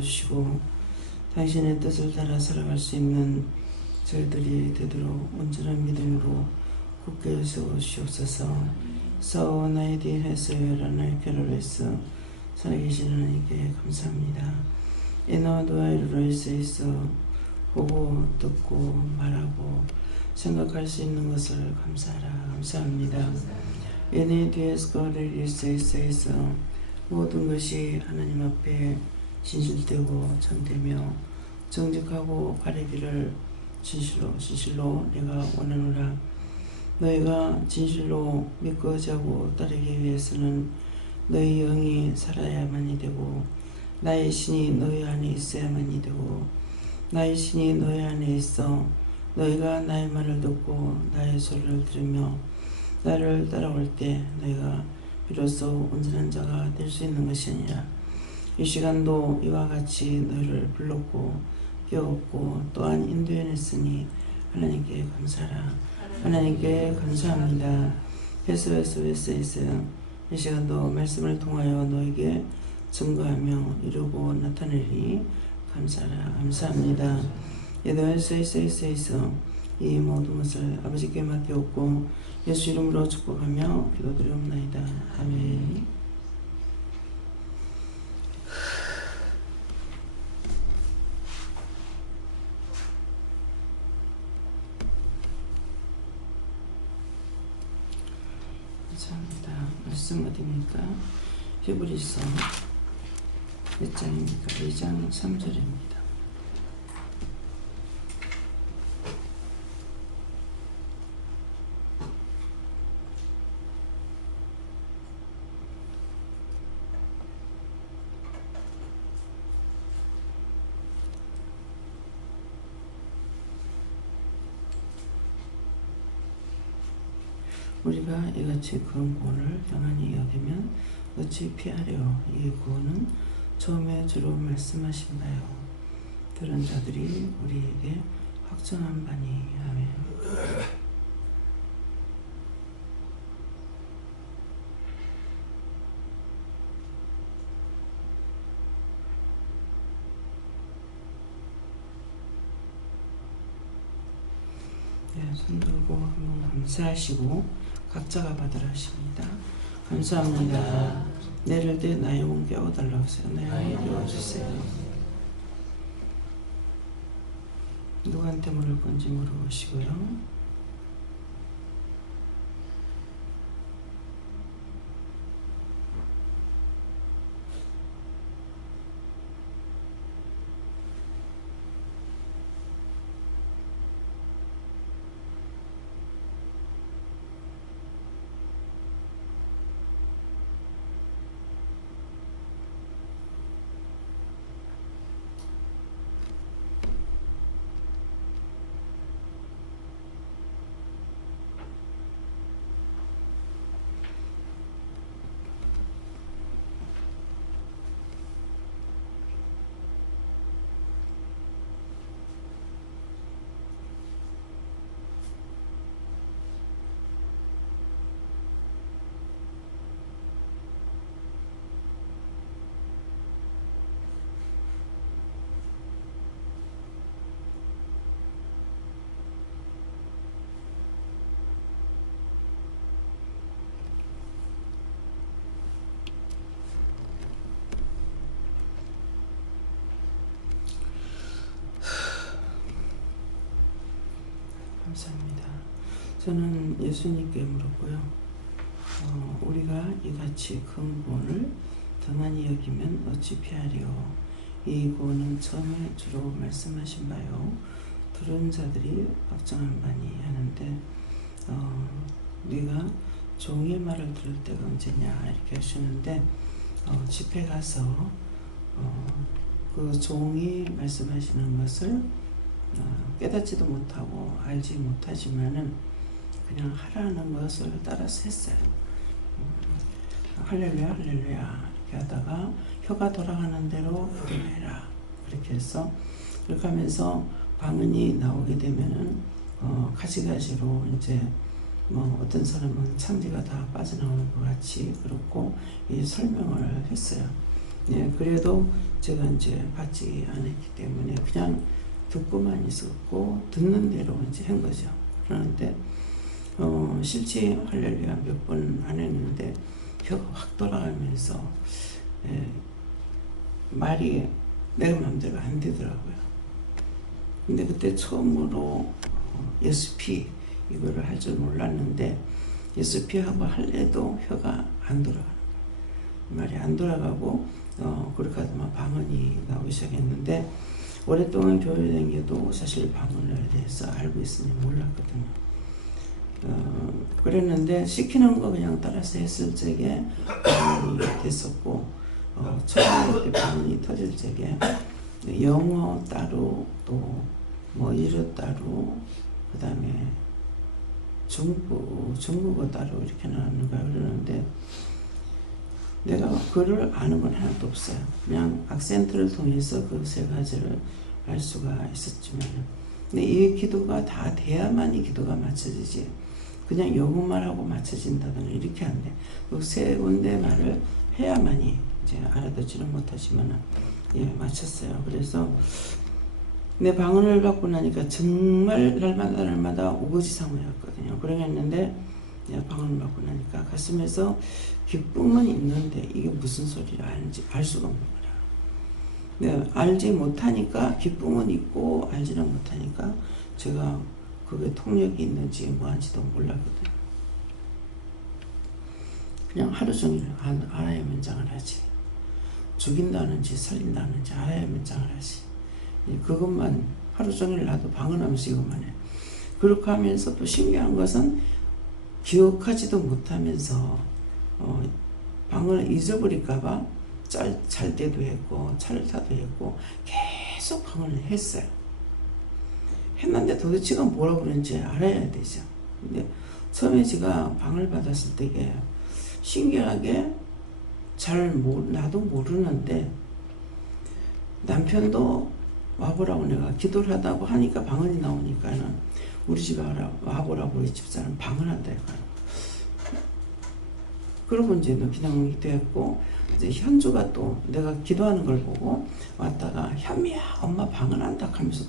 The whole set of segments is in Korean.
주시고 당신의 뜻을 따라 살아갈 수 있는 저희들이 되도록 온전한 믿음으로 굳게 세우시옵소서. 싸워 나의 뒤에 해서여라 나의 캐롤레스 살아계신 하나님께 감사합니다. 에너도와 이루어져 보고 듣고 말하고 생각할 수 있는 것을 감사합니다. 얘네 뒤에서 거를 있어 모든 것이 하나님 앞에 진실되고 참되며 정직하고 바르기를 진실로 내가 원하노라. 너희가 진실로 믿고 자고 따르기 위해서는 너희 영이 살아야만이 되고 나의 신이 너희 안에 있어야만이 되고 나의 신이 너희 안에 있어 너희가 나의 말을 듣고 나의 소리를 들으며 나를 따라올 때 너희가 비로소 온전한 자가 될 수 있는 것이 아니라 이 시간도 이와 같이 너희를 불렀고 깨웠고 또한 인도해냈으니 하나님께 감사하라. 하나님께 감사합니다. 회수에서 이 시간도 말씀을 통하여 너에게 증거하며 이루고 나타내리 감사하라. 감사합니다. 예도에서 이 모든 것을 아버지께 맡겨오고 예수 이름으로 축복하며 기도드리옵나이다. 아멘. 감사합니다. 말씀 어디입니까? 히브리서 몇 장입니까? 2장 3절입니다. 우리가 이같이 그런 구원을 평안히 여기면 어찌 피하려. 이 구원은 처음에 주로 말씀하신 바요 들은 자들이 우리에게 확정한 바니. 아멘. 네, 손 들고 한번 감사하시고 각자가 받으라 하십니다. 감사합니다. 내를 때 나의 몸 깨워달라고 하세요. 나의 몸 깨워주세요. 누구한테 물을 건지 물어보시고요. 감사합니다. 저는 예수님께 물었고요. 우리가 이같이 큰 구원을 등한히 여기면 어찌 피하리요. 이 구원은 처음에 주로 말씀하신 바요 들은 자들이 확정한 바니 하는데 네가 종의 말을 들을 때가 언제냐 이렇게 하시는데 집회 가서 그 종이 말씀하시는 것을 깨닫지도 못하고 알지 못하지만은 그냥 하라는 것을 따라서 했어요. 할렐루야 할렐루야 이렇게 하다가 혀가 돌아가는 대로 기도해라 그렇게 해서 그렇게 하면서 방언이 나오게 되면은 가지가지로 이제 어떤 사람은 창기가 다 빠져나오는 것 같이 그렇고 이 설명을 했어요. 예, 그래도 제가 이제 받지 않았기 때문에 그냥 듣고만 있었고 듣는 대로 이제 한 거죠. 그런데 실제 할렐루야 몇 번 안 했는데 혀가 확 돌아가면서 예, 말이 내가 마음대로 안 되더라고요. 근데 그때 처음으로 SP 이거를 할 줄 몰랐는데 SP하고 할래도 혀가 안 돌아가는 거예요. 말이 안 돌아가고 그렇게 하다만 방언이 나오기 시작했는데 오랫동안 교회 다녀도 사실 방언에 대해서 알고 있으니 몰랐거든요. 그랬는데 시키는 거 그냥 따라서 했을 적에 방언이 됐었고 처음에 방언이 터질 적에 영어 따로 또 뭐 일어 따로 그 다음에 중국어 따로 이렇게 나오는가 그러는데 내가 글을 아는 건 하나도 없어요. 그냥 악센트를 통해서 그 세 가지를 알 수가 있었지만 근데 이 기도가 다 돼야만 이 기도가 맞춰지지 그냥 영어만 하고 맞춰진다거나 이렇게 안 돼. 그 세 군데 말을 해야만이 이제 알아듣지는 못하지만 예, 맞췄어요. 그래서 내 방언을 받고 나니까 정말 날마다 우거지상이었거든요. 그러겠는데 방언을 받고 나니까 가슴에서 기쁨은 있는데 이게 무슨 소리를 알 수가 없는 거라. 네, 알지 못하니까 기쁨은 있고 알지는 못하니까 제가 그게 통역이 있는지 뭐한지도 몰랐거든요. 그냥 하루 종일 알아야 면장을 하지. 죽인다는지 살린다는지 알아야 면장을 하지. 그것만 하루 종일 나도 방언하면서 이것만 해. 그렇게 하면서 또 신기한 것은 기억하지도 못하면서 방언을 잊어버릴까봐 잘 때도 했고 차를 타도 했고 계속 방언을 했어요. 했는데 도대체가 뭐라고 그러는지 알아야 되죠. 근데 처음에 제가 방언을 받았을 때게 신기하게 나도 모르는데 남편도 와보라고 내가 기도를 하다고 하니까 방언이 나오니까는 우리 집에 와보라고 우리 집사람 방언한다 해가지고 그러고 이제 그냥 기도했고 이제 현주가 또 내가 기도하는 걸 보고 왔다가 현미야 엄마 방언한다 하면서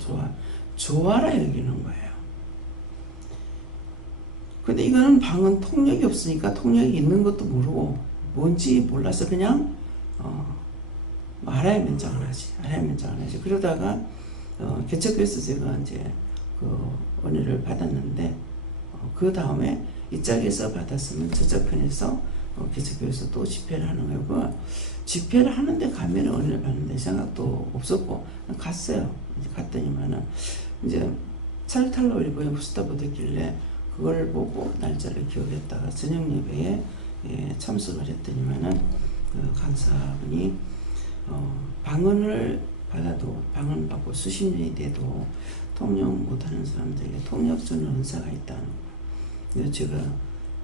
좋아라 여기는 거예요. 근데 이거는 방언 통역이 없으니까 통역이 있는 것도 모르고 뭔지 몰라서 그냥 알아야 면장을 하지. 그러다가 개척교회에서 제가 이제 그 은혜를 받았는데 그 다음에 이 짝에서 받았으면 저쪽 편에서 개척교회에서 또 집회를 하는 거고 집회를 하는데 가면 은혜를 받는데 생각도 없었고 갔어요. 갔더니만은 이제 차를 타려고 일본에 부스타 보냈길래 그걸 보고 날짜를 기억했다가 저녁 예배에 참석을 했더니만은 그 강사분이 방언을 받아도 방언 받고 수십 년이 돼도 통역 못하는 사람들에게 통역 주는 은사가 있다는 거예요. 그래서 제가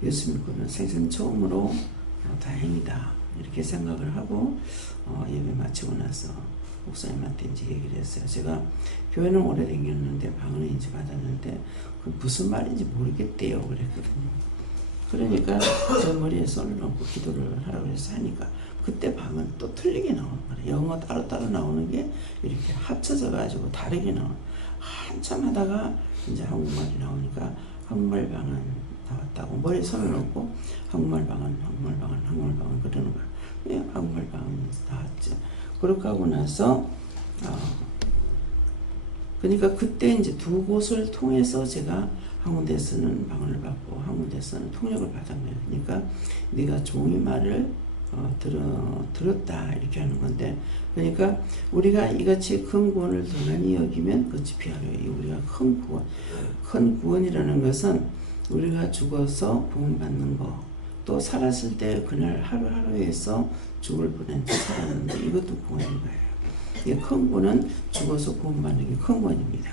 예수 믿고는 생전 처음으로 다행이다 이렇게 생각을 하고 예배 마치고 나서 목사님한테 이제 얘기를 했어요. 제가 교회는 오래 다녔는데 방언을 이제 받았는데 그 무슨 말인지 모르겠대요 그랬거든요. 그러니까 제 머리에 손을 얹고 기도를 하라고 해서 하니까 그때 방언 또 틀리게 나오는 거예요. 영어 따로따로 나오는 게 이렇게 합쳐져 가지고 다르게 나오는 한참 하다가 이제 한국말이 나오니까 한국말 방언 나왔다고 머리에 손을 얹고 한국말 방언 그러는 거예요. 예, 한국말 방언이 나왔죠. 그렇게 하고 나서 그러니까 그때 이제 두 곳을 통해서 제가 한 군데서는 방언을 받고 한 군데서는 통역을 받은 거예요. 그러니까 네가 종이 말을 들었다 이렇게 하는 건데 그러니까 우리가 이같이 큰 구원을 등한히 여기면 그것이 피하려 우리가 큰 구원이라는 것은 우리가 죽어서 구원받는 거 또 살았을 때 그날 하루하루에서 죽을 뻔했는데 살았는데 이것도 구원인 거예요. 예, 큰 구원은 죽어서 구원받는 게 큰 구원입니다.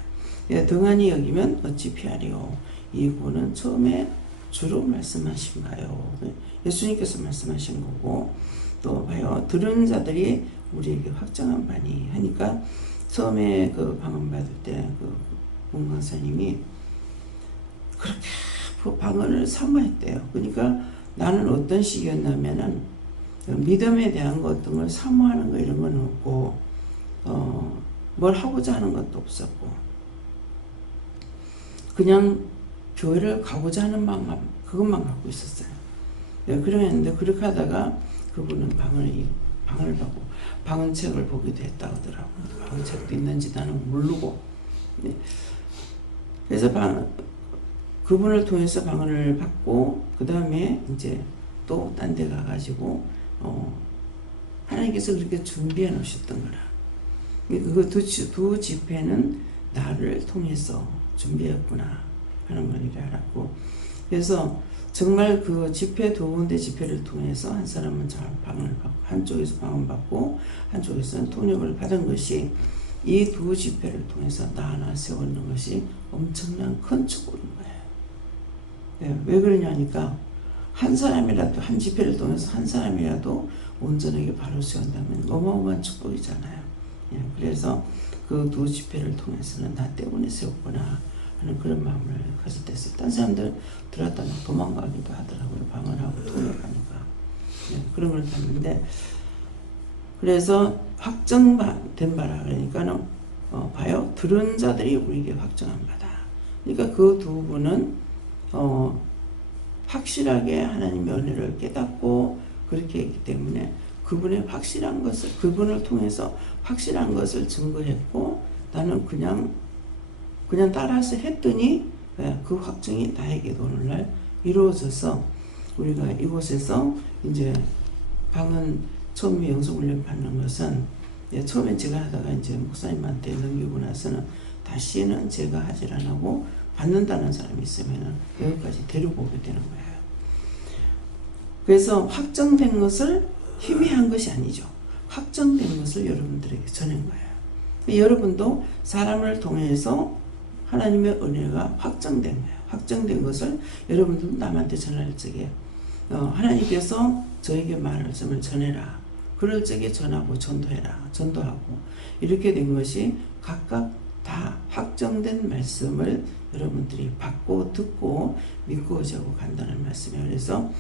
예, 등한히 여기면 어찌 피하리요. 이 구원은 처음에 주로 말씀하신가요? 예수님께서 말씀하신 거고 또 봐요. 들은 자들이 우리에게 확정한 바니 하니까 처음에 그 방언 받을 때 그 문강사님이 그렇게 그 방언을 사모했대요. 그러니까 나는 어떤 식이었냐면은 믿음에 대한 것 등을 사모하는 거 이런 건 없고 뭘 하고자 하는 것도 없었고 그냥 교회를 가고자 하는 마음 그것만 갖고 있었어요. 그랬는데 그렇게 하다가 그분은 방을 받고 방언책을 보기도 했다고 하더라고요. 방언책도 있는지 나는 모르고. 그래서 그분을 통해서 방언을 받고 그 다음에 이제 또 딴 데 가가지고 하나님께서 그렇게 준비해 놓으셨던 거라. 그 두 집회는 나를 통해서 준비했구나 하는 걸 이렇게 알았고, 그래서 정말 그 집회 두 군데 집회를 통해서 한 사람은 방언을 받고 한쪽에서 방언 받고 한쪽에서는 통역을 받은 것이 이 두 집회를 통해서 나 하나 세우는 것이 엄청난 큰 축복인 거예요. 왜 그러냐니까 한 사람이라도 한 집회를 통해서 한 사람이라도 온전하게 바로 세운다면 어마어마한 축복이잖아요. 그래서 그 두 집회를 통해서는 나 때문에 세웠구나 하는 그런 마음을 가질 때 있어요. 딴 사람들 들어갔다 막 도망가기도 하더라고요. 방언하고 통역하니까. 그런 걸 봤는데, 그래서 확정된 바라 그러니까는 봐요. 들은 자들이 우리에게 확정한 바다. 그러니까 그 두 분은 확실하게 하나님의 은혜를 깨닫고 그렇게 했기 때문에 그분의 확실한 것을, 그분을 통해서 확실한 것을 증거했고, 나는 그냥 따라서 했더니 그 확증이 나에게도 오늘날 이루어져서 우리가 이곳에서 이제 방언 처음에 영성훈련 받는 것은 처음엔 제가 하다가 이제 목사님한테 넘기고 나서는 다시는 제가 하질 안 하고 받는다는 사람이 있으면은 여기까지 데리고 오게 되는 거예요. 그래서 확정된 것을 희미한 것이 아니죠. 확정된 것을 여러분들에게 전한 거예요. 여러분도 사람을 통해서 하나님의 은혜가 확정된 거예요. 확정된 것을 여러분들도 남한테 전할 적에 하나님께서 저에게 말씀을 전해라. 그럴 적에 전하고 전도하고 이렇게 된 것이 각각 다 확정된 말씀을 여러분들이 받고 듣고 믿고 오자고 간다는 말씀이에요. 그래서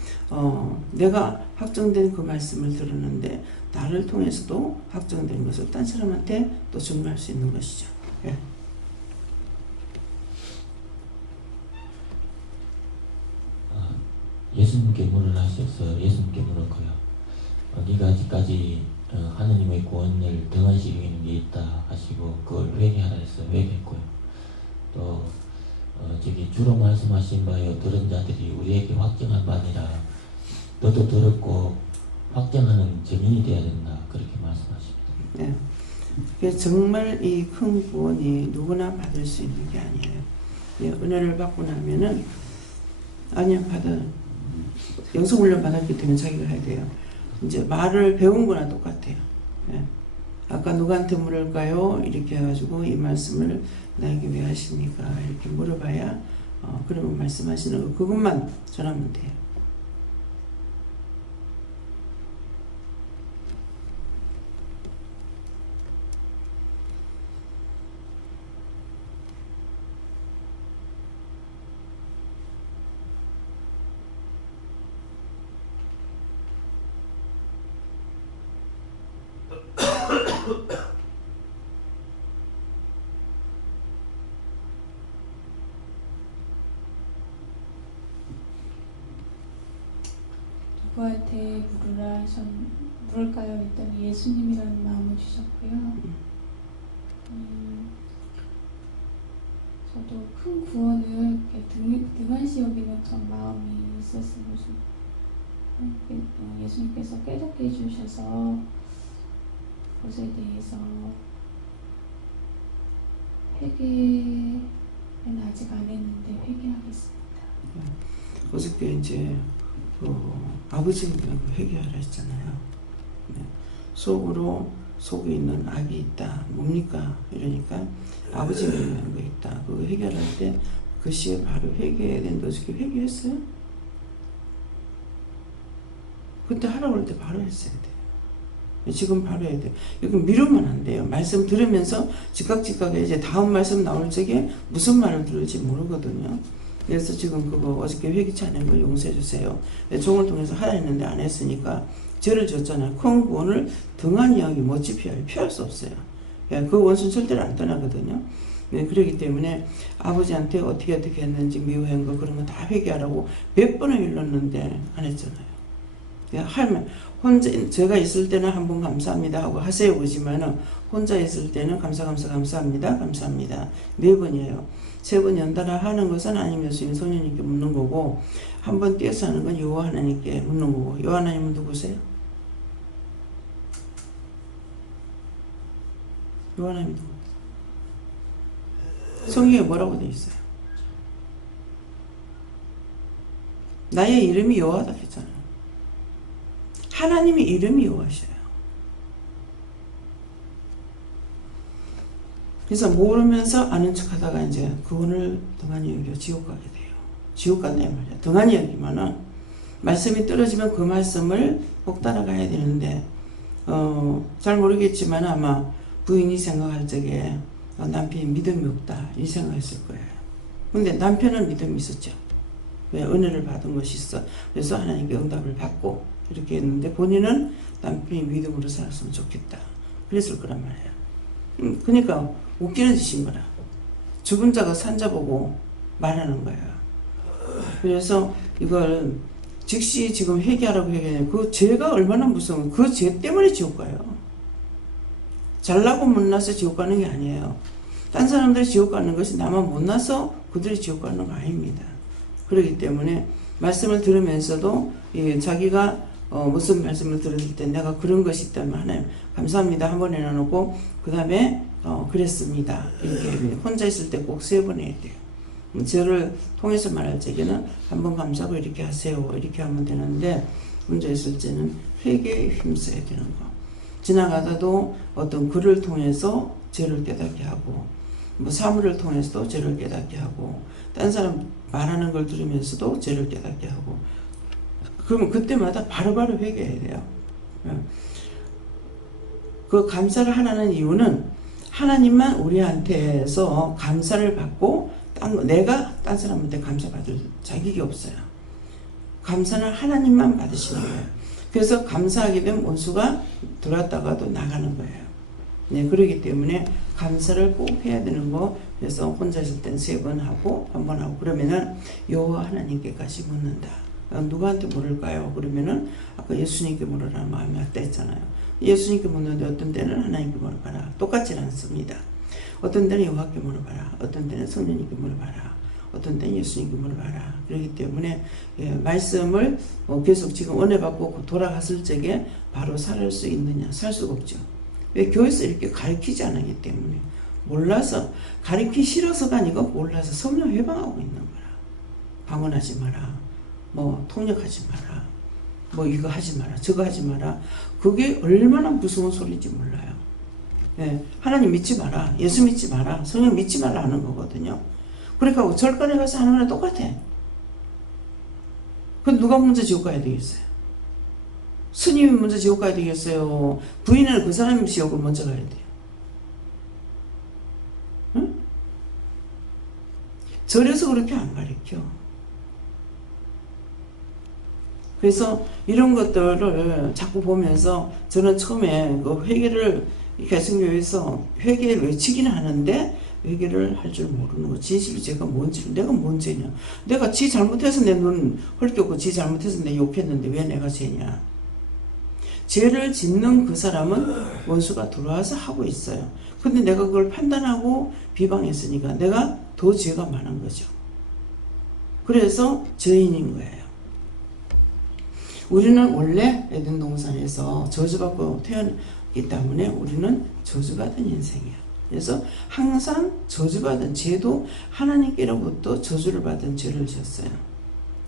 내가 확정된 그 말씀을 들었는데 나를 통해서도 확정된 것을 딴 사람한테 또 전할 수 있는 것이죠. 예. 예수님께 물을 하셔서 예수님께 물었고요. 네가 아직까지 하느님의 구원을 등한시 여기는 게 있다 하시고 그걸 회개하라 해서 회개했고요. 또 주로 말씀하신 바에 들은 자들이 우리에게 확정한 바니라 너도 들었고 확정하는 증인이 되어야 된다 그렇게 말씀하십니다. 네. 정말 이 큰 구원이 누구나 받을 수 있는 게 아니에요. 은혜를 받고 나면은 아니야 영성훈련 받았기 때문에 자기가 해야 돼요. 이제 말을 배운 거나 똑같아요. 아까 누구한테 물을까요? 이렇게 해가지고 이 말씀을 나에게 왜 하십니까? 이렇게 물어봐야 그러면 말씀하시는 거 그것만 전하면 돼요. 누구한테 물을까요? 했더니 예수님이라는 마음을 주셨고요. 저도 큰 구원을 등한시 여기는 전 마음이 있었으면 예수님께서 깨닫게 해주셔서 그것에 대해서 회개는 아직 안 했는데 회개하겠습니다. 어저께 이제 아버지님이라고 회개하라 했잖아요. 속에 있는 악이 있다. 뭡니까? 이러니까 아버지님이라는 거 있다. 그거 회개할 때 그 시에 바로 회개해야 되는데 어저께 회개했어요? 그때 하라고 할 때 바로 했어야 돼요. 지금 바로 해야 돼요. 이거 미루면 안 돼요. 말씀 들으면서 즉각 이제 다음 말씀 나올 적에 무슨 말을 들을지 모르거든요. 그래서 지금 그거 어저께 회개치 않은 거 용서해 주세요. 종을 통해서 하라 했는데 안 했으니까 죄를 졌잖아요. 큰 구원을 등한히 여기 못지 피할 수 없어요. 그 원수는 절대로 안 떠나거든요. 네, 그렇기 때문에 아버지한테 어떻게 했는지 미워한 거 그런 거 다 회개하라고 100번을 일렀는데 안 했잖아요. 하면 혼자 제가 있을 때는 한 번 감사합니다 하고 하세요 그러지만은 혼자 있을 때는 감사합니다 4번이에요. 3번 연달아 하는 것은 하나님 예수님 성령님께 묻는 거고 한 번 떼어서 하는 건 여호와 하나님께 묻는 거고 여호와 하나님은 누구세요? 여호와 하나님이 누구? 성경에 뭐라고 되어 있어요? 나의 이름이 여호와다 했잖아요. 하나님의 이름이 여호와셔요. 그래서 모르면서 아는 척하다가 이제 그분을 등한히 여겨 지옥 가게 돼요. 지옥 간다 말이야. 등한히 여기면은 말씀이 떨어지면 그 말씀을 꼭 따라가야 되는데 잘 모르겠지만 아마 부인이 생각할 적에 남편이 믿음이 없다 이 생각했을 거예요. 근데 남편은 믿음이 있었죠. 왜? 은혜를 받은 것이 있어. 그래서 하나님께 응답을 받고 이렇게 했는데 본인은 남편이 믿음으로 살았으면 좋겠다 그랬을 거란 말이에요. 그러니까 웃기는 짓인 거라. 죽은 자가 산자 보고 말하는 거예요. 그래서 이걸 즉시 지금 회개하라고 얘기하는 그 죄가 얼마나 무서운 그 죄 때문에 지옥 가요. 잘나고 못나서 지옥 가는 게 아니에요. 딴 사람들이 지옥 가는 것이 나만 못나서 그들이 지옥 가는 거 아닙니다. 그렇기 때문에 말씀을 들으면서도 자기가 무슨 말씀을 들었을 때 내가 그런 것이 있다면 하나님 감사합니다 한번 해놔놓고 그 다음에 그랬습니다 이렇게 혼자 있을 때 꼭 3번 해야 돼요. 저를 통해서 말할 적에는 한번 감사하고 이렇게 하세요 이렇게 하면 되는데 혼자 있을 때는 회개에 힘써야 되는 거. 지나가다도 어떤 글을 통해서 죄를 깨닫게 하고 뭐 사물을 통해서도 죄를 깨닫게 하고 딴 사람 말하는 걸 들으면서도 죄를 깨닫게 하고 그러면 그때마다 바로바로 회개해야 돼요. 그 감사를 하라는 이유는 하나님만 우리한테서 감사를 받고 내가 딴 사람한테 감사받을 자격이 없어요. 감사는 하나님만 받으시는 거예요. 그래서 감사하게 되면 원수가 들어왔다가도 나가는 거예요. 네, 그렇기 때문에 감사를 꼭 해야 되는 거. 그래서 혼자 있을 땐 3번 하고 1번 하고 그러면은 여호와 하나님께까지 묻는다. 누구한테 물을까요? 그러면은 아까 예수님께 물으라 마음이 왔다 했잖아요. 예수님께 묻는데 어떤 때는 하나님께 물어봐라. 똑같지 않습니다. 어떤 때는 여호와께 물어봐라. 어떤 때는 성령님께 물어봐라. 어떤 때는 예수님께 물어봐라. 그렇기 때문에 말씀을 계속 지금 은혜 받고 돌아갔을 적에 바로 살 수 있느냐? 살 수가 없죠. 왜? 교회에서 이렇게 가르치지 않기 때문에 몰라서 가르치기 싫어서가 아니고 몰라서 성령 회방하고 있는 거라. 방언하지 마라. 뭐 통역하지 마라. 뭐 이거 하지 마라. 저거 하지 마라. 그게 얼마나 무서운 소리인지 몰라요. 네, 하나님 믿지 마라. 예수 믿지 마라. 성령 믿지 말라 하는 거거든요. 그러니까 절간에 가서 하는 거랑 똑같아. 그럼 누가 먼저 지옥 가야 되겠어요? 스님이 먼저 지옥 가야 되겠어요? 부인은 그 사람이 지옥을 먼저 가야 돼요. 응? 절에서 그렇게 안 가르쳐. 그래서 이런 것들을 자꾸 보면서 저는 처음에 그 회개를 개성교회에서 회개를 외치기는 하는데 회개를 할 줄 모르는 거. 진실이 제가 뭔지, 내가 뭔 죄냐. 내가 지 잘못해서 내 눈 헐겼고 지 잘못해서 내 욕했는데 왜 내가 죄냐. 죄를 짓는 그 사람은 원수가 들어와서 하고 있어요. 근데 내가 그걸 판단하고 비방했으니까 내가 더 죄가 많은 거죠. 그래서 죄인인 거예요. 우리는 원래 에덴 동산에서 저주받고 태어났기 때문에 우리는 저주받은 인생이야. 그래서 항상 저주받은 죄도 하나님께로부터 저주를 받은 죄를 졌어요.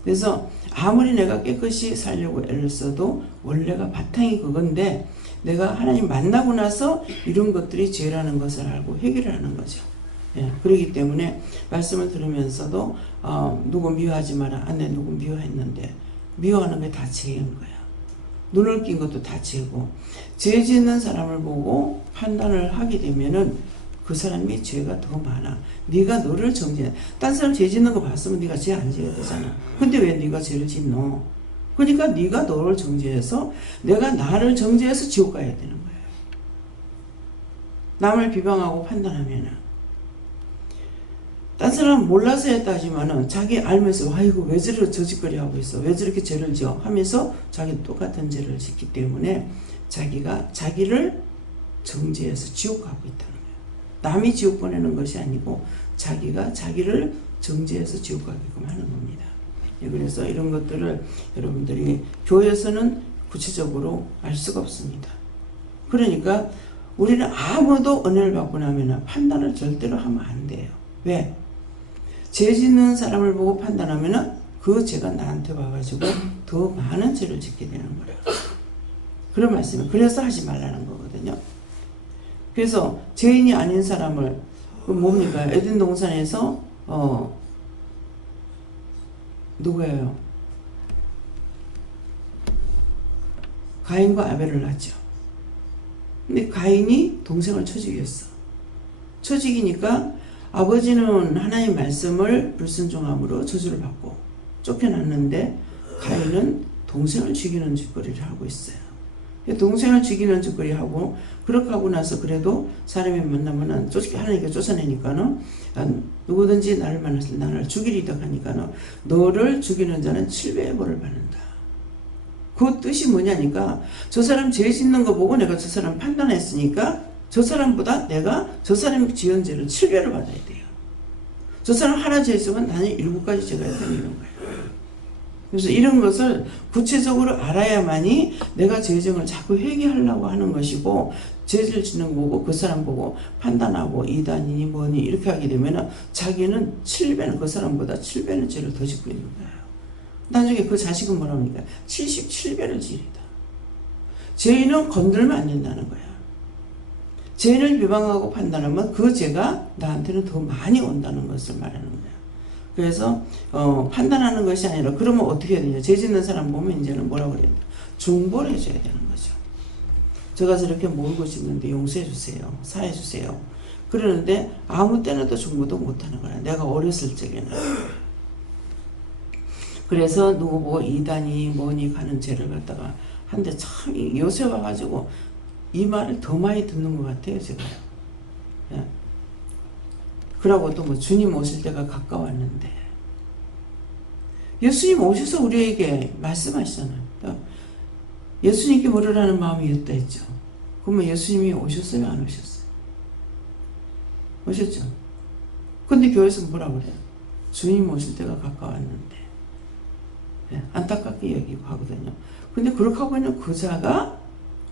그래서 아무리 내가 깨끗이 살려고 애를 써도 원래가 바탕이 그건데 내가 하나님 만나고 나서 이런 것들이 죄라는 것을 알고 회개를 하는 거죠. 예, 그렇기 때문에 말씀을 들으면서도 누구 미워하지 마라. 내 누구 미워했는데 미워하는 게 다 죄인 거야. 눈을 낀 것도 다 죄고 죄 짓는 사람을 보고 판단을 하게 되면은 그 사람이 죄가 더 많아. 네가 너를 정죄해. 딴 사람 죄 짓는 거 봤으면 네가 죄 안 지어야 되잖아. 근데 왜 네가 죄를 짓노? 그러니까 네가 너를 정죄해서 내가 나를 정죄해서 지옥 가야 되는 거예요. 남을 비방하고 판단하면은 딴 사람 몰라서 했다지만은 자기 알면서 아이고 왜 저렇게 저짓거리 하고 있어, 왜 저렇게 죄를 지어 하면서 자기 똑같은 죄를 짓기 때문에 자기가 자기를 정죄해서 지옥 가고 있다는 거예요. 남이 지옥 보내는 것이 아니고 자기가 자기를 정죄해서 지옥 가게끔 하는 겁니다. 그래서 이런 것들을 여러분들이 교회에서는 구체적으로 알 수가 없습니다. 그러니까 우리는 아무도 은혜를 받고 나면 판단을 절대로 하면 안 돼요. 왜? 죄 짓는 사람을 보고 판단하면 그 죄가 나한테 와가지고 더 많은 죄를 짓게 되는 거예요. 그런 말씀이에요. 그래서 하지 말라는 거거든요. 그래서 죄인이 아닌 사람을 뭡니까? 에덴 동산에서 누구예요? 가인과 아벨을 낳죠. 근데 가인이 동생을 쳐 죽였어. 쳐 죽이니까 아버지는 하나님의 말씀을 불순종함으로 저주를 받고 쫓겨났는데 가인은 동생을 죽이는 짓거리를 하고 있어요. 동생을 죽이는 짓거리 하고 그렇게 하고 나서 그래도 사람이 만나면은 하나님께 쫓아내니까는 누구든지 나를 만났을 때 나를 죽이리다 하니까는 너를 죽이는 자는 7배의 벌을 받는다. 그 뜻이 뭐냐니까 저 사람 죄 짓는 거 보고 내가 저 사람 판단했으니까 저 사람보다 내가 저 사람이 지은 죄를 7배를 받아야 돼요. 저 사람 하나 죄 있으면 나는 7가지 죄가 생기는 거예요. 그래서 이런 것을 구체적으로 알아야만이 내가 죄정을 자꾸 회개하려고 하는 것이고 죄를 짓는 거고 그 사람 보고 판단하고 이단이니 뭐니 이렇게 하게 되면 자기는 7배는 그 사람보다 7배는 죄를 더 짓고 있는 거예요. 나중에 그 자식은 뭐라고 하니까 77배를 지리다. 죄인은 건들면 안 된다는 거야. 죄를 비방하고 판단하면 그 죄가 나한테는 더 많이 온다는 것을 말하는 거야. 그래서 판단하는 것이 아니라 그러면 어떻게 해야 되냐. 죄 짓는 사람 보면 이제는 뭐라고 그래야 돼. 중보를 해줘야 되는 거죠. 제가 저렇게 몰고 짓는데 용서해 주세요. 사해 주세요. 그러는데 아무 때나도 중보도 못하는 거야. 내가 어렸을 적에는. 그래서 누구 보고 이단이 뭐니 가는 죄를 갖다가 한데 참 요새 와가지고 이 말을 더 많이 듣는 것 같아요. 제가요. 예. 그러고 또 뭐 주님 오실 때가 가까웠는데 예수님 오셔서 우리에게 말씀하시잖아요. 예수님께 물으라는 마음이 있다 했죠. 그러면 예수님이 오셨어요? 안 오셨어요? 오셨죠? 근데 교회에서 뭐라 그래요? 주님 오실 때가 가까웠는데 안타깝게 여기고 하거든요. 근데 그렇게 하고 있는 그 자가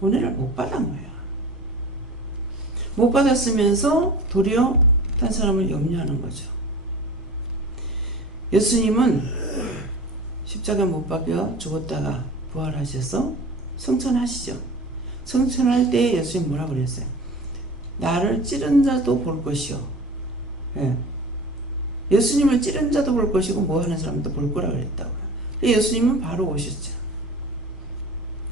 은혜를 못 받은 거야. 못 받았으면서 도리어 딴 사람을 염려하는 거죠. 예수님은 십자가 못 박혀 죽었다가 부활하셔서 성천하시죠. 성천할 때 예수님 뭐라 그랬어요? 나를 찌른 자도 볼 것이요. 예. 예수님을 찌른 자도 볼 것이고 뭐 하는 사람도 볼 거라 그랬다고요. 예수님은 바로 오셨죠.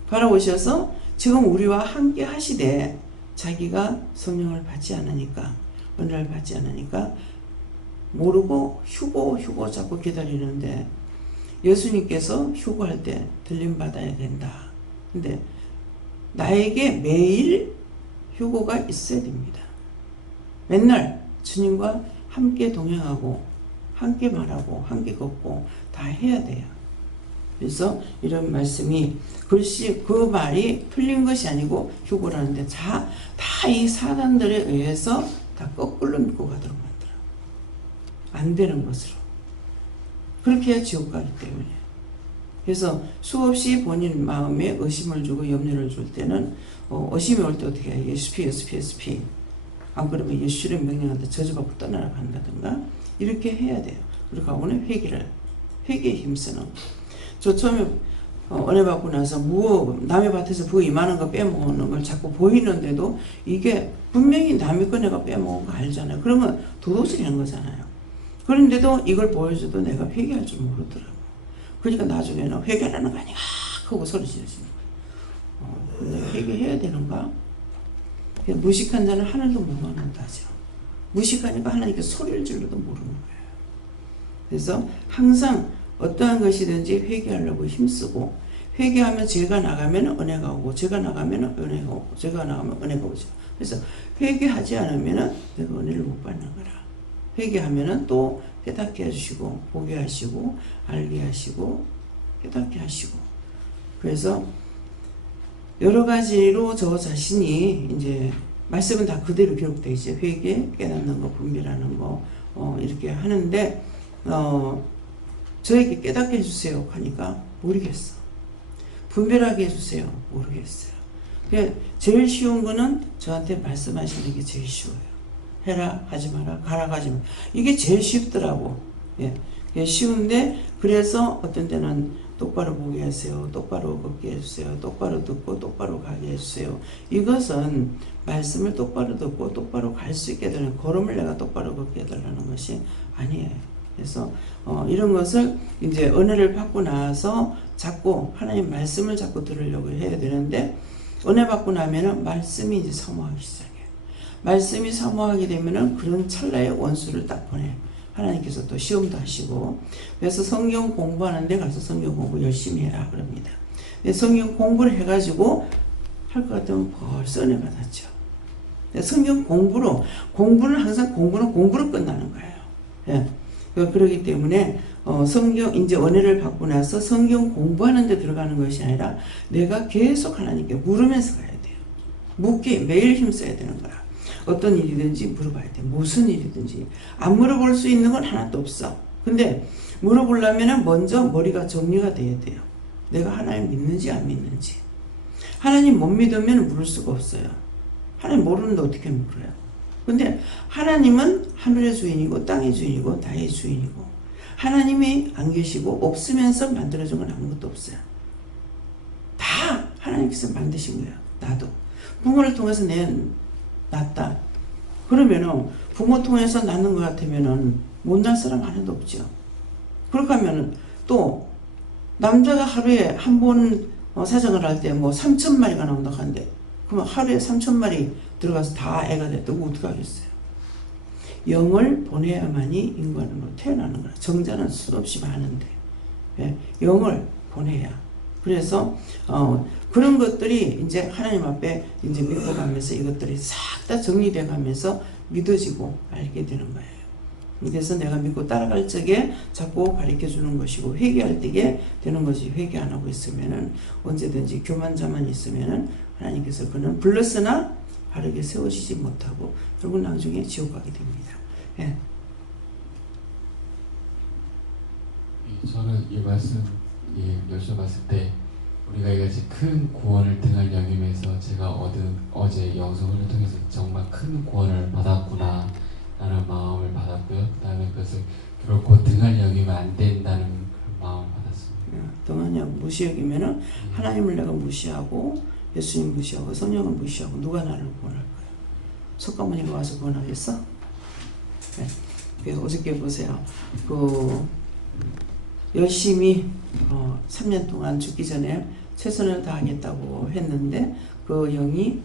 바로 오셔서 지금 우리와 함께 하시되 자기가 성령을 받지 않으니까 은혜를 받지 않으니까 모르고 휴고 자꾸 기다리는데 예수님께서 휴고할 때 들림 받아야 된다. 근데 나에게 매일 휴고가 있어야 됩니다. 맨날 주님과 함께 동행하고 함께 말하고 함께 걷고 다 해야 돼요. 그래서 이런 말씀이 글씨 그 말이 틀린 것이 아니고 휴고라는데 다 이 사단들에 의해서 다 거꾸로 믿고 가도록 만들어. 안 되는 것으로. 그렇게 해야 지옥 가기 때문에. 그래서 수없이 본인 마음에 의심을 주고 염려를 줄 때는 의심이 올 때 어떻게 해요? SP. 안 그러면 예수를 명령한다. 저주받고 떠나라고 한다든가 이렇게 해야 돼요. 그리고 오늘 회개에 힘쓰는 거. 저 처음에 은혜 받고 나서 남의 밭에서 부어 이만한 거 빼먹는 걸 자꾸 보이는데도 이게 분명히 남의 거 내가 빼먹은 거 알잖아요. 그러면 도둑질이 하는 거잖아요. 그런데도 이걸 보여줘도 내가 회개할 줄 모르더라고. 그러니까 나중에는 회개라는 거 아니야 하고 소리 지르시는 거예요. 근데 회개해야 되는가? 무식한 자는 하늘도 못 막는다죠. 무식하니까 하나님께 소리를 질러도 모르는 거예요. 그래서 항상 어떠한 것이든지 회개하려고 힘쓰고, 회개하면 죄가 나가면 은혜가 오고, 죄가 나가면 은혜가 오고, 죄가 나가면 은혜가 오죠. 그래서 회개하지 않으면 내가 은혜를 못 받는 거라. 회개하면 또 깨닫게 해주시고, 보게 하시고, 알게 하시고, 깨닫게 하시고. 그래서 여러 가지로 저 자신이 이제 말씀은 다 그대로 기록되어 있어요. 회개, 깨닫는 거, 분별하는 거, 이렇게 하는데, 저에게 깨닫게 해주세요 하니까 모르겠어. 분별하게 해주세요. 모르겠어요. 제일 쉬운 거는 저한테 말씀하시는 게 제일 쉬워요. 해라, 하지 마라, 가라, 가지 마라. 이게 제일 쉽더라고. 예, 쉬운데, 그래서 어떤 때는 똑바로 보게 하세요. 똑바로 걷게 해주세요. 똑바로 듣고 똑바로 가게 해주세요. 이것은 말씀을 똑바로 듣고 똑바로 갈 수 있게 되는, 걸음을 내가 똑바로 걷게 해달라는 것이 아니에요. 그래서 이런 것을 이제 은혜를 받고 나서 자꾸 하나님 말씀을 자꾸 들으려고 해야 되는데, 은혜 받고 나면은 말씀이 이제 사모하기 시작해요. 말씀이 사모하게 되면은 그런 찰나의 원수를 딱 보내. 하나님께서 또 시험도 하시고. 그래서 성경 공부하는데 가서 성경 공부 열심히 해라 그럽니다. 성경 공부를 해가지고 할 것 같으면 벌써 은혜 받았죠. 성경 공부는 항상 공부로 끝나는 거예요. 예. 그렇기 때문에 성경 이제 은혜를 받고 나서 성경 공부하는 데 들어가는 것이 아니라 내가 계속 하나님께 물으면서 가야 돼요. 묻기 매일 힘써야 되는 거라. 어떤 일이든지 물어봐야 돼. 무슨 일이든지. 안 물어볼 수 있는 건 하나도 없어. 근데 물어보려면 먼저 머리가 정리가 돼야 돼요. 내가 하나님 믿는지 안 믿는지. 하나님 못 믿으면 물을 수가 없어요. 하나님 모르는데 어떻게 물어요? 근데 하나님은 하늘의 주인이고 땅의 주인이고 나의 주인이고, 하나님이 안 계시고 없으면서 만들어준 건 아무것도 없어요. 다 하나님께서 만드신 거예요. 나도 부모를 통해서 낳았다. 그러면은 부모 통해서 낳는 것 같으면은 못난 사람 하나도 없죠. 그렇게 하면은 또 남자가 하루에 한 번 사정을 할 때 뭐 3,000마리가 나온다고 하는데, 그러면 하루에 3,000마리 들어가서 다 애가 됐다고 어떻게 하겠어요? 영을 보내야만이 인간으로 태어나는 거라. 정자는 수없이 많은데, 예, 영을 보내야. 그래서 그런 것들이 이제 하나님 앞에 이제 믿고 가면서 이것들이 싹 다 정리돼 가면서 믿어지고 알게 되는 거예요. 그래서 내가 믿고 따라갈 적에 자꾸 가르쳐 주는 것이고, 회개할 때에 되는 것이, 회개 안 하고 있으면은 언제든지 교만자만 있으면은 하나님께서 그는 불렀으나 바르게 세워지지 못하고 결국 나중에 지옥 가게 됩니다. 예. 저는 이 말씀 여쭤봤을 때, 우리가 이같이 큰 구원을 등할 여김에서 제가 어제 영성을 통해서 정말 큰 구원을 받았구나 라는 마음을 받았고요. 그 다음에 그것을 결코 등할 여기면 안 된다는 그런 마음을 받았습니다. 등하냐 무시여기면은 하나님을 내가 무시하고 예수님 무시하고 성령을 무시하고 누가 나를 구원할 거야? 석가모니가 와서 구원하겠어? 네. 그래서 어저께 보세요. 열심히 3년 동안 죽기 전에 최선을 다하겠다고 했는데, 그 영이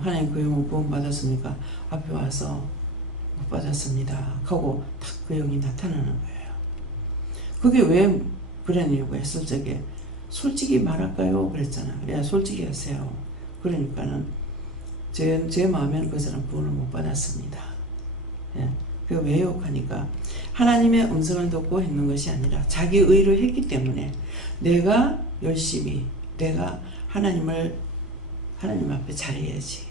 하나님 그 영을 구원받았으니까 앞에 와서 못 받았습니다 하고 딱 그 영이 나타나는 거예요. 그게 왜 그랬냐고 했을 적에 솔직히 말할까요? 그랬잖아. 그래야 솔직히 하세요. 그러니까는 제 마음에는 그 사람 구원을 못 받았습니다. 예. 그 왜요? 하니까 하나님의 음성을 듣고 했는 것이 아니라 자기 의로 했기 때문에, 내가 열심히 내가 하나님 앞에 잘해야지,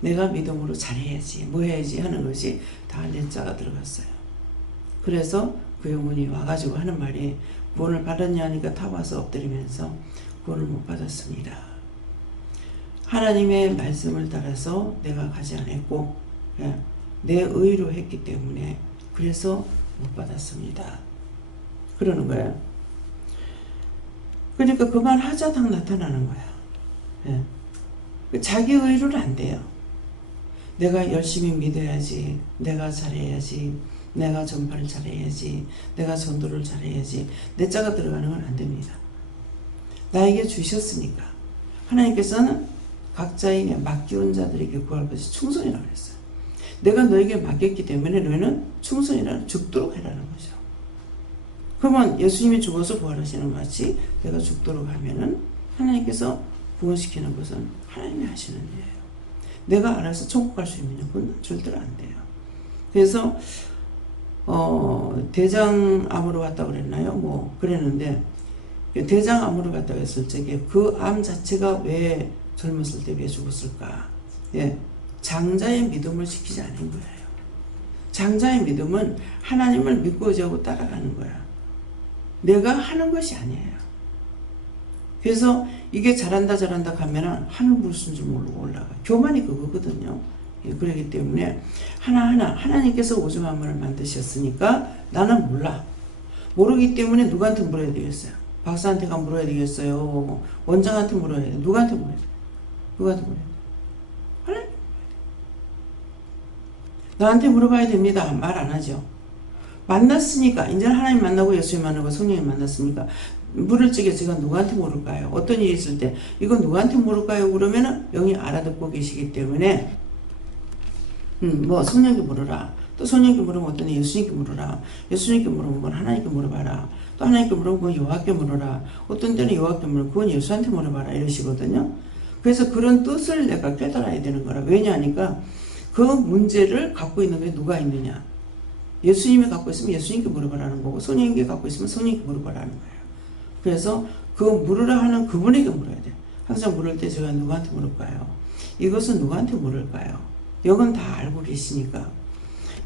내가 믿음으로 잘해야지, 뭐 해야지 하는 것이 다 내 자가 들어갔어요. 그래서 그 영혼이 와가지고 하는 말이, 구원을 받았냐 하니까 다 와서 엎드리면서 구원을 못 받았습니다. 하나님의 말씀을 따라서 내가 가지 않았고, 내 의로 했기 때문에 그래서 못 받았습니다. 그러는 거예요. 그러니까 그 말 하자 딱 나타나는 거야. 예. 자기 의로는 안 돼요. 내가 열심히 믿어야지, 내가 잘해야지, 내가 전파를 잘해야지, 내가 전도를 잘해야지, 내 자가 들어가는 건 안 됩니다. 나에게 주셨으니까. 하나님께서는 각자에게 맡겨온 자들에게 구할 것이 충성이라고 그랬어요. 내가 너에게 맡겼기 때문에 너희는 충성이라는 죽도록 해라는 거죠. 그러면 예수님이 죽어서 부활하시는 것 같이 내가 죽도록 하면은 하나님께서 구원시키는 것은 하나님이 하시는 일이에요. 내가 알아서 천국 갈 수 있는 건 절대로 안 돼요. 그래서 대장암으로 갔다 그랬나요? 뭐 그랬는데 대장암으로 갔다 했을 적에 그 암 자체가 왜 젊었을 때 왜 죽었을까? 예, 장자의 믿음을 지키지 않은 거예요. 장자의 믿음은 하나님을 믿고 자고 따라가는 거야. 내가 하는 것이 아니에요. 그래서 이게 잘한다 가면은 하늘 무슨 줄 모르고 올라가. 교만이 그거거든요. 예, 그렇기 때문에 하나하나 하나님께서 오죽하면을 만드셨으니까 나는 몰라. 모르기 때문에 누구한테 물어야 되겠어요? 박사한테가 물어야 되겠어요? 원장한테 물어야 돼요? 누구한테 물어야 돼요? 누구한테 물어야 돼요? 하나님 물어야 돼요. 나한테 물어봐야 됩니다. 말 안 하죠. 만났으니까 이제는 하나님 만나고 예수님 만나고 성령님 만났으니까 물을 적에 제가 누구한테 물을까요? 어떤 일이 있을 때 이건 누구한테 물을까요? 그러면은 영이 알아듣고 계시기 때문에 뭐 성령께 물어라. 또 성령께 물으면 어떤 예수님께 물어라. 예수님께 물으면 하나님께 물어봐라. 또 하나님께 물으면 여호와께 물어라. 어떤 때는 여호와께 물으면 그건 예수한테 물어봐라 이러시거든요. 그래서 그런 뜻을 내가 깨달아야 되는 거라. 왜냐하니까 그 문제를 갖고 있는 게 누가 있느냐. 예수님이 갖고 있으면 예수님께 물어봐라는 거고 성령님께 갖고 있으면 성령님께 물어봐라는 거예요. 그래서 그 물으라 하는 그분에게 물어야 돼요. 항상 물을 때 제가 누구한테 물을까요? 이것은 누구한테 물을까요? 영은 다 알고 계시니까.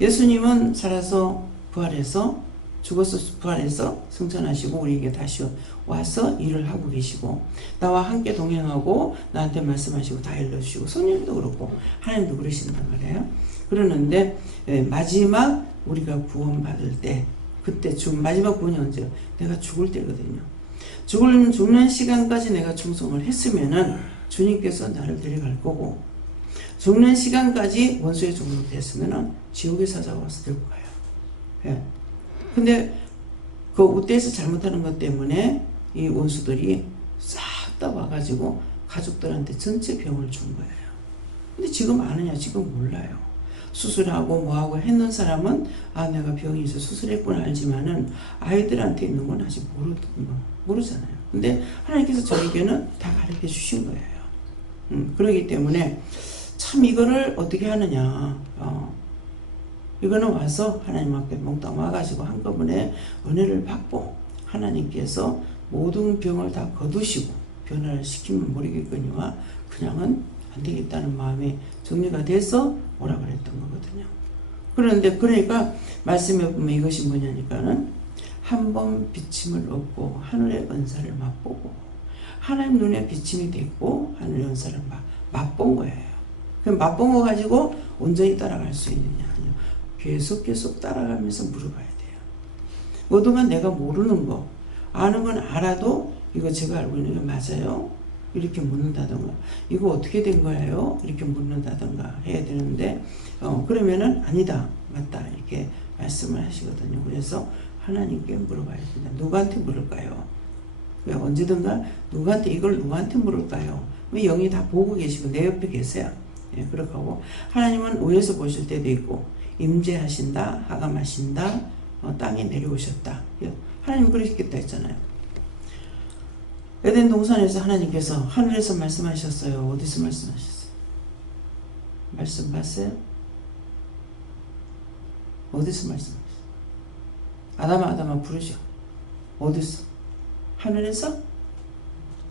예수님은 살아서 부활해서 죽어서 부활해서 승천하시고 우리에게 다시 와서 일을 하고 계시고 나와 함께 동행하고 나한테 말씀하시고 다 일러주시고 성령도 그렇고 하나님도 그러신단 말이에요. 그러는데 마지막 우리가 구원받을 때 그때 마지막 구원이 언제요? 내가 죽을 때거든요. 죽는 시간까지 내가 충성을 했으면은 주님께서 나를 데려갈 거고 죽는 시간까지 원수의 종으로 됐으면은 지옥에 찾아와서 들고 가요. 예. 근데 그 우대에서 잘못하는 것 때문에 이 원수들이 싹 다 와가지고 가족들한테 전체 병을 준 거예요. 근데 지금 아느냐? 지금 몰라요. 수술하고 뭐하고 했는 사람은 아 내가 병이 있어 수술했구나 알지만은 아이들한테 있는 건 아직 모르잖아요. 근데 하나님께서 저에게는 다 가르쳐 주신 거예요. 그렇기 때문에 참 이거를 어떻게 하느냐. 이거는 와서 하나님 앞에 몽땅 와가지고 한꺼번에 은혜를 받고 하나님께서 모든 병을 다 거두시고 변화를 시키면 모르겠거니와 그냥은 안 되겠다는 마음이 정리가 돼서 오라 그랬던 거거든요. 그런데 그러니까 말씀에 보면 이것이 뭐냐니까는 한 번 비침을 얻고 하늘의 은사를 맛보고 하나님 눈에 비침이 됐고 하늘의 은사를 맛본 거예요. 그럼 맛본 거 가지고 온전히 따라갈 수 있느냐? 아니요. 계속 따라가면서 물어봐야 돼요. 뭐든간 내가 모르는 거 아는 건 알아도 이거 제가 알고 있는 게 맞아요? 이렇게 묻는다던가 이거 어떻게 된 거예요? 이렇게 묻는다던가 해야 되는데 그러면은 아니다 맞다 이렇게 말씀을 하시거든요. 그래서 하나님께 물어봐야 된다. 누구한테 물을까요? 왜 언제든가 누구한테 물을까요? 왜 영이 다 보고 계시고 내 옆에 계세요. 예, 그렇게 하고 하나님은 위에서 보실 때도 있고 임재하신다 하감하신다 땅에 내려오셨다. 하나님 그러셨겠다 했잖아요. 에덴 동산에서 하나님께서 하늘에서 말씀하셨어요. 어디서 말씀하셨어요? 말씀 봤어요? 어디서 말씀하셨어요? 아담아 부르죠. 어디서? 하늘에서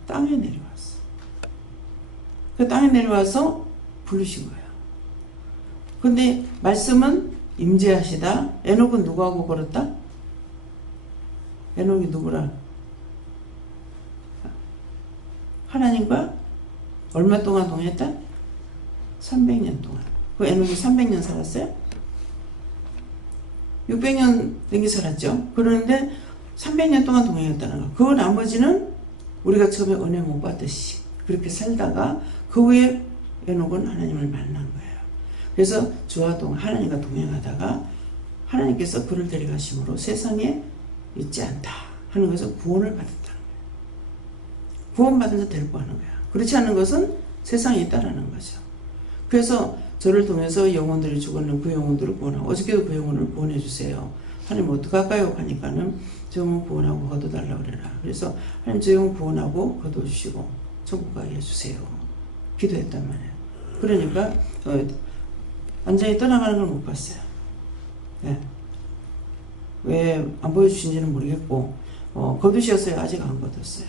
땅에 내려왔어. 그 땅에 내려와서 부르신 거예요. 근데 말씀은 임재하시다. 에녹은 누구하고 걸었다? 에녹이 누구라? 하나님과 얼마 동안 동행했다? 300년 동안. 그 에녹이 300년 살았어요? 600년 넘게 살았죠. 그런데 300년 동안 동행했다는 거. 그 나머지는 우리가 처음에 은혜 못 받듯이 그렇게 살다가 그 후에 에녹은 하나님을 만난 거예요. 그래서 주와 하나님과 동행하다가 하나님께서 그를 데려가심으로 세상에 있지 않다 하는 것은 구원을 받았다는 거예요. 구원받은 자 데리고 가는 거야. 그렇지 않은 것은 세상에 있다라는 거죠. 그래서 저를 통해서 영혼들이 죽었는 그 영혼들을 구원하고 어저께도 그 영혼을 구원해 주세요. 하나님 어떡할까요? 하니까는 저 영혼 구원하고 거둬달라고 그래라. 그래서 하나님 저 영혼 구원하고 거둬주시고 천국 가게 해주세요. 기도했단 말이에요. 그러니까 완전히 떠나가는 걸 못 봤어요. 예. 왜 안 보여주신지는 모르겠고 거두셨어요? 아직 안 거뒀어요.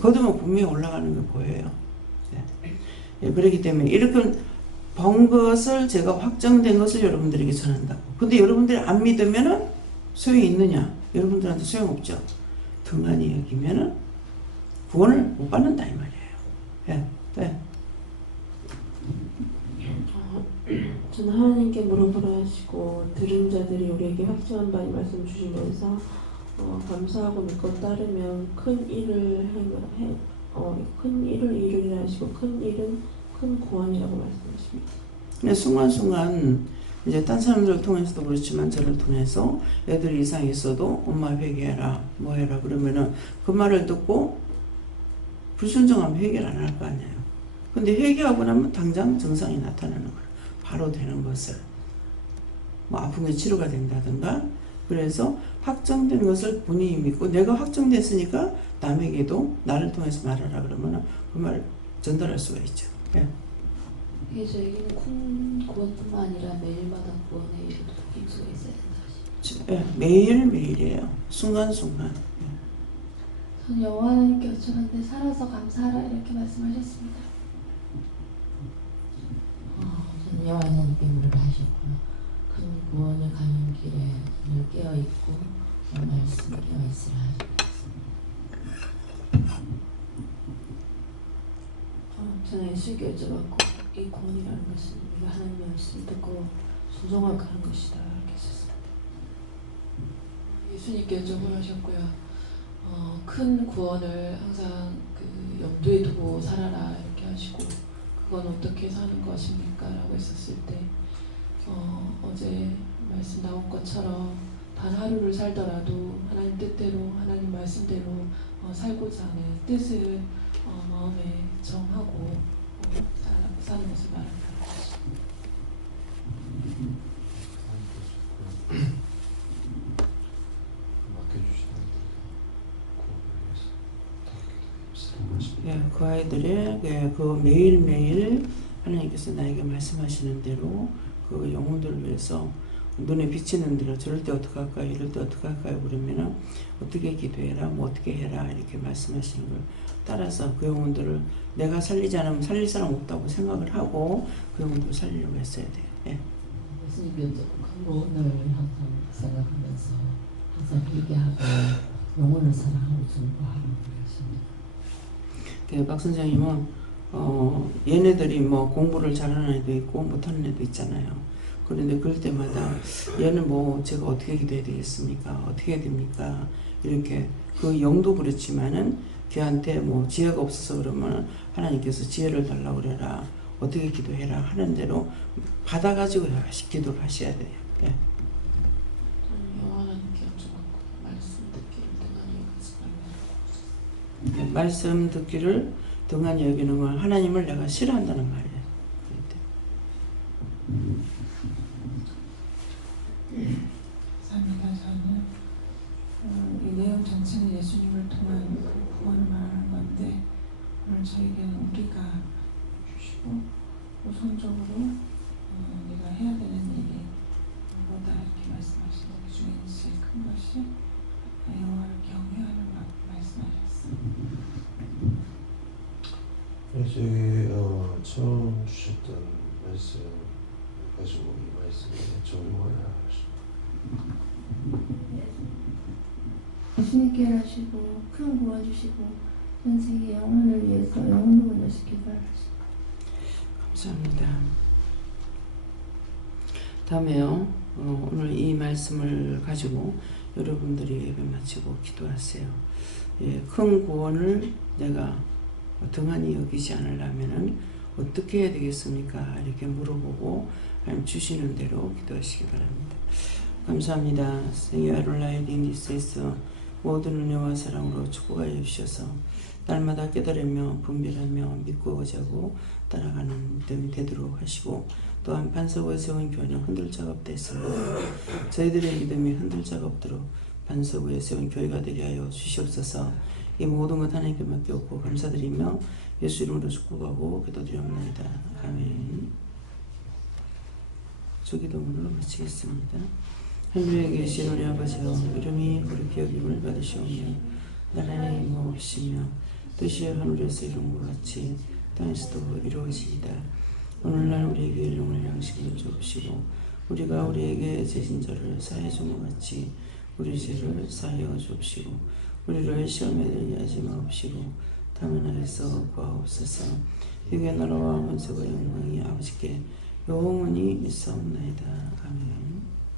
거두면 분명히 올라가는 게 보여요. 예. 그렇기 때문에 이렇게 본 것을 제가 확정된 것을 여러분들에게 전한다고. 근데 여러분들이 안 믿으면은 소용이 있느냐? 여러분들한테 소용없죠. 등한히 여기면은 구원을 못 받는다 이 말이에요. 예. 네. 저는 하나님께 물어보라 하시고 들은 자들이 우리에게 확증한 바의 말씀 주시면서 감사하고 믿고 따르면 큰 일을 큰 일을 이루리라 하시고 큰 일은 큰 구원이라고 말씀하십니다. 근데 순간순간 이제 딴 사람들을 통해서도 그렇지만 저를 통해서 애들 이상이 있어도 엄마 회개해라 뭐 해라 그러면은 그 말을 듣고 불순종하면 회개를 안 할 거 아니에요. 근데 회개하고 나면 당장 증상이 나타나는 거예요. 바로 되는 것을 뭐 아픈 게 치료가 된다든가. 그래서 확정된 것을 본인이 믿고 내가 확정됐으니까 남에게도 나를 통해서 말하라 그러면 그 말을 전달할 수가 있죠. 예. 그래서 여기는 큰 구원뿐만 아니라 매일마다 구원의 일도 빈수가 있어야 된다. 예. 매일매일이에요. 순간순간. 전 여호와 하나님께 여쭈는데 살아서 감사하라 이렇게 말씀하셨습니다. 저는 여호와 하나님께 물으라 하셨고요. 큰 구원을 가는 길에 늘 깨어있고 말씀 깨어있으라 하셨습니다. 저는 예수님께 여쭤봤고 이 구원이라는 것은 우리가 하나님의 말씀을 듣고 순종하고 가는 것이다 이렇게 했었습니다. 예수님께 여쭤보라 하셨고요. 큰 구원을 항상 그 염두에 두고 살아라 이렇게 하시고 그건 어떻게 사는 것입니까? 라고 했었을 때 어제 말씀 나온 것처럼 단 하루를 살더라도 하나님 뜻대로 하나님 말씀대로 살고자 하는 뜻을 마음에 정하고 사는 것을 말합니다. 예, 그 아이들의 그 매일매일 하나님께서 나에게 말씀하시는 대로 그 영혼들을 위해서 눈에 비치는 대로 저럴 때 어떻게 할까요? 이럴 때 어떻게 할까요? 그러면은 어떻게 기도해라, 뭐 어떻게 해라 이렇게 말씀하시는 걸 따라서 그 영혼들을 내가 살리지 않으면 살릴 사람 없다고 생각을 하고 그 영혼들을 살리려고 했어야 돼요. 예. 예수님께 큰 구원을 항상 생각하면서 항상 회개하고 영혼을 사랑하고 증거하는 것입니다. 박 선생님은 얘네들이 뭐 공부를 잘하는 애도 있고 못하는 애도 있잖아요. 그런데 그럴 때마다 얘는 뭐 제가 어떻게 기도해야 되겠습니까? 어떻게 해야 됩니까? 이렇게 그 영도 그렇지만은 걔한테 뭐 지혜가 없어서 그러면 하나님께서 지혜를 달라고 그래라. 어떻게 기도해라 하는 대로 받아가지고 기도를 하셔야 돼요. 예. 여호와님께 여쭤봤고 말씀 듣기를 등한히 여기지 말씀 듣기를 등한히 여기는 건 하나님을 내가 싫어한다는 말이에요. 감사합니다. 저는 이 내용 전체는 예수님을 통한 그 구원을 말하는 건데 오늘 저에게는 우리가 주시고 우선적으로 우리가 해야 되는 일이 뭐다 이렇게 말씀하시는 그 중에 제일 큰 것이 여호와를 경외하는 말씀하셨어요. 저희 처음 주셨던 말씀 가지고 이 말씀에 적용하라 하십니다. 예수님께 하시고 큰 구원 주시고 전 세계 영혼을 위해서 영혼을 건너시키기 바랍니다. 감사합니다. 다음에요. 오늘 이 말씀을 가지고 여러분들이 예배 마치고 기도하세요. 예, 큰 구원을 내가 등한히 여기지 않으려면은 어떻게 해야 되겠습니까? 이렇게 물어보고 하나님 주시는 대로 기도하시기 바랍니다. 감사합니다. Thank you, Lord, in this 모든 은혜와 사랑으로 축복하여 주셔서 날마다 깨달으며 분별하며 믿고 의지하고 따라가는 믿음이 되도록 하시고 또한 반석을 세운 교회는 흔들 자가 없다 했습니다. 저희들의 믿음이 흔들 자가 없도록 반석 위에 세운 교회가 되게 하여 주시옵소서. 이 모든 것 하나님께 맡겼고 감사드리며 예수 이름으로 축복하고 기도드리옵나이다. 아멘. 주기도문으로 마치겠습니다. 하늘에 계신 우리 아버지여, 이름이 거룩히 여김을 받으시오며 나라의 임하옵시며 뜻이 하늘에서 이룬 것 같이 땅에서도 이루어지이다. 오늘날 우리에게 일용할 양식을 주옵시고 우리가 우리에게 죄진 자를 사하여 준 것 같이 우리 죄를 사하여 주옵시고 우리를 시험에 들게 하지 마옵시고 다만 악에서 구하옵소서. 이게 나라와 원수가 영광이 아버지께 영원히 있사옵나이다. 아멘.